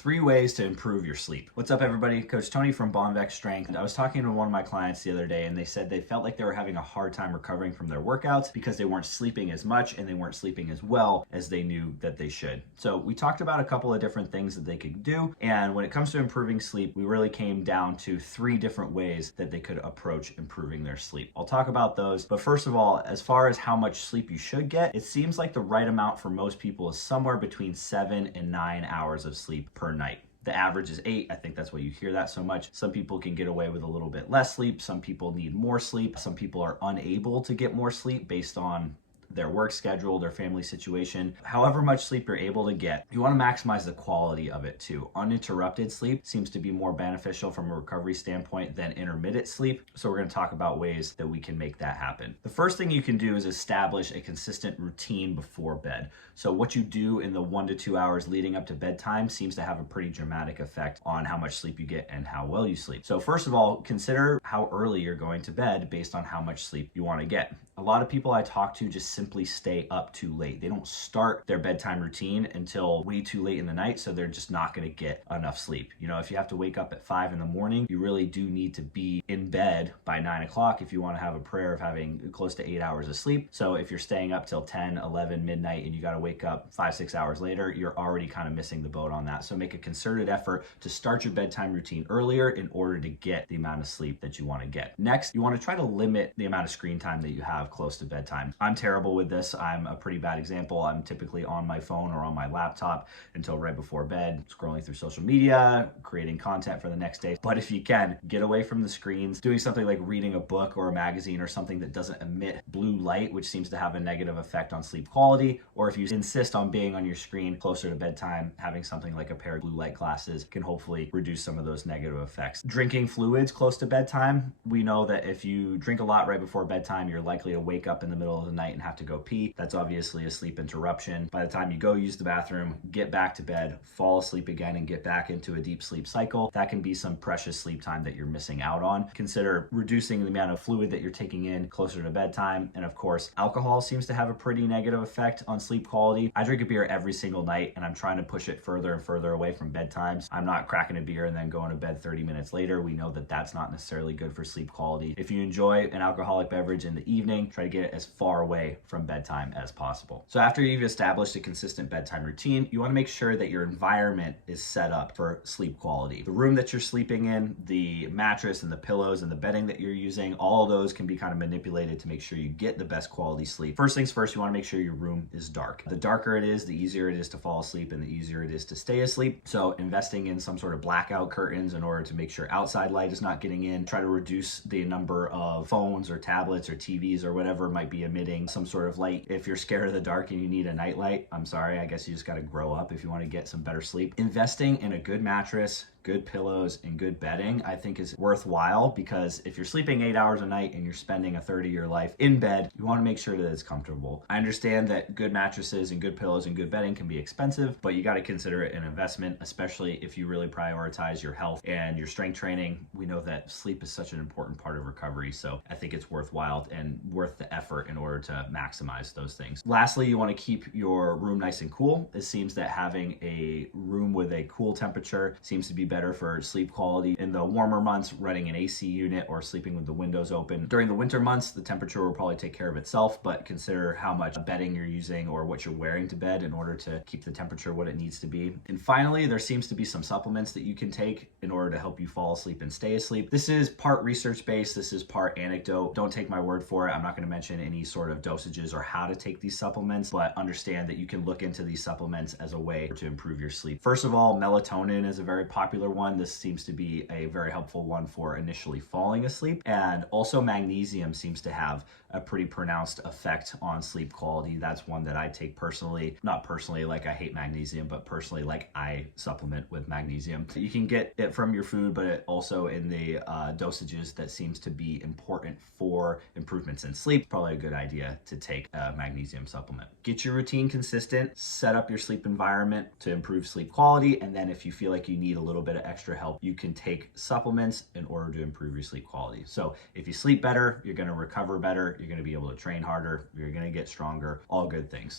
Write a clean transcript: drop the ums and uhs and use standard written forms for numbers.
3 ways to improve your sleep. What's up, everybody? Coach Tony from Bonvex Strength. I was talking to one of my clients the other day, and they said they felt like they were having a hard time recovering from their workouts because they weren't sleeping as much and they weren't sleeping as well as they knew that they should. So we talked about a couple of different things that they could do, and when it comes to improving sleep, we really came down to 3 different ways that they could approach improving their sleep. I'll talk about those, but first of all, as far as how much sleep you should get, it seems like the right amount for most people is somewhere between 7 and 9 hours of sleep per night. The average is 8. I think that's why you hear that so much. Some people can get away with a little bit less sleep. Some people need more sleep. Some people are unable to get more sleep based on their work schedule, their family situation. However much sleep you're able to get, you want to maximize the quality of it too. Uninterrupted sleep seems to be more beneficial from a recovery standpoint than intermittent sleep. So we're going to talk about ways that we can make that happen. The first thing you can do is establish a consistent routine before bed. So what you do in the 1 to 2 hours leading up to bedtime seems to have a pretty dramatic effect on how much sleep you get and how well you sleep. So first of all, consider how early you're going to bed based on how much sleep you want to get. A lot of people I talk to just simply stay up too late. They don't start their bedtime routine until way too late in the night, so they're just not going to get enough sleep. You know, if you have to wake up at 5 in the morning, you really do need to be in bed by 9 o'clock if you want to have a prayer of having close to 8 hours of sleep. So if you're staying up till 10, 11, midnight, and you got to wake up 5, 6 hours later, you're already kind of missing the boat on that. So make a concerted effort to start your bedtime routine earlier in order to get the amount of sleep that you want to get. Next, you want to try to limit the amount of screen time that you have close to bedtime. I'm terrible with this. I'm a pretty bad example. I'm typically on my phone or on my laptop until right before bed, scrolling through social media, creating content for the next day. But if you can, get away from the screens, doing something like reading a book or a magazine or something that doesn't emit blue light, which seems to have a negative effect on sleep quality. Or if you insist on being on your screen closer to bedtime, having something like a pair of blue light glasses can hopefully reduce some of those negative effects. Drinking fluids close to bedtime. We know that if you drink a lot right before bedtime, you're likely to wake up in the middle of the night and have to go pee. That's obviously a sleep interruption. By the time you go use the bathroom, get back to bed, fall asleep again, and get back into a deep sleep cycle, that can be some precious sleep time that you're missing out on. Consider reducing the amount of fluid that you're taking in closer to bedtime. And of course, alcohol seems to have a pretty negative effect on sleep quality. I drink a beer every single night, and I'm trying to push it further and further away from bedtimes. I'm not cracking a beer and then going to bed 30 minutes later. We know that that's not necessarily good for sleep quality. If you enjoy an alcoholic beverage in the evening, try to get it as far away from bedtime as possible. So after you've established a consistent bedtime routine, you want to make sure that your environment is set up for sleep quality. The room that you're sleeping in, the mattress and the pillows and the bedding that you're using, all of those can be kind of manipulated to make sure you get the best quality sleep. First things first, you want to make sure your room is dark. The darker it is, the easier it is to fall asleep and the easier it is to stay asleep. So investing in some sort of blackout curtains in order to make sure outside light is not getting in. Try to reduce the number of phones or tablets or TVs or whatever might be emitting some sort of light. If you're scared of the dark and you need a night light, I'm sorry, I guess you just got to grow up if you want to get some better sleep. Investing in a good mattress, good pillows, and good bedding, I think is worthwhile, because if you're sleeping 8 hours a night and you're spending a third of your life in bed, you want to make sure that it's comfortable. I understand that good mattresses and good pillows and good bedding can be expensive, but you got to consider it an investment, especially if you really prioritize your health and your strength training. We know that sleep is such an important part of recovery, so I think it's worthwhile and worth the effort in order to maximize those things. Lastly, you want to keep your room nice and cool. It seems that having a room with a cool temperature seems to be better for sleep quality. In the warmer months, running an AC unit or sleeping with the windows open. During the winter months, the temperature will probably take care of itself, but consider how much bedding you're using or what you're wearing to bed in order to keep the temperature what it needs to be. And finally, there seems to be some supplements that you can take in order to help you fall asleep and stay asleep. This is part research-based, this is part anecdote. Don't take my word for it. I'm not going to mention any sort of dosages or how to take these supplements, but understand that you can look into these supplements as a way to improve your sleep. First of all, melatonin is a very popular one. This seems to be a very helpful one for initially falling asleep. And also magnesium seems to have a pretty pronounced effect on sleep quality. That's one that I take personally, not personally like I hate magnesium, but personally like I supplement with magnesium. You can get it from your food, but it also in the dosages that seems to be important for improvements in sleep. Probably a good idea to take a magnesium supplement. Get your routine consistent, set up your sleep environment to improve sleep quality, and then if you feel like you need a little bit of extra help, you can take supplements in order to improve your sleep quality. So if you sleep better, you're going to recover better, you're going to be able to train harder, you're going to get stronger, all good things.